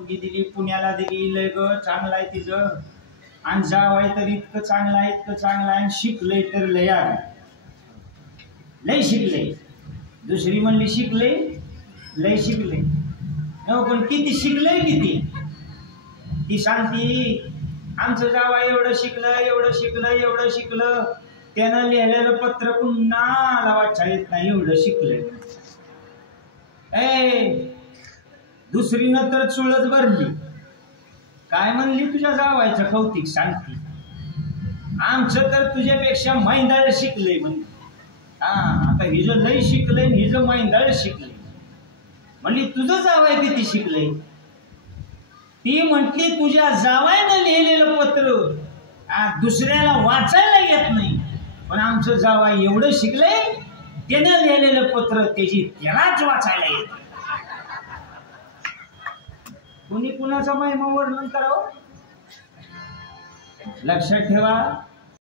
मुलगी दिली, पुण्याला दिली, लय ग चांगला आहे तिचं, आणि जावाय तर इतकं चांगलं आहे, इतकं चांगलं आहे, आणि शिकलंय तर लय शिकले. दुसरी म्हणली शिकले, लय शिकले. हो, पण किती शिकले, किती ती सांगती आमचं जावाय एवढं शिकलं, एवढं शिकलं, एवढं शिकलं, त्यानं लिहिलेलं पत्र पुन्हा वाचा येत नाही, एवढं शिकलंय. दुसरीनं तर चुळत भरली. काय म्हणली? तुझ्या जावायचं कौतिक सांगते, आमचं तर तुझ्यापेक्षा मैंदाळ शिकलंय म्हणली. आता हिज लय शिकलंय, हिज मैंदाळ शिकलंय. म्हणली तुझं जावाय किती शिकलंय? ती म्हटली तुझ्या जावायनं लिहिलेलं पत्र दुसऱ्याला वाचायला येत नाही, पण आमचं जावाय एवढं शिकलंय, त्यानं लिहिलेलं पत्र त्यालाच वाचायला येत. कुणी कुणाचा महिमा वर्णन करावं? लक्षात ठेवा,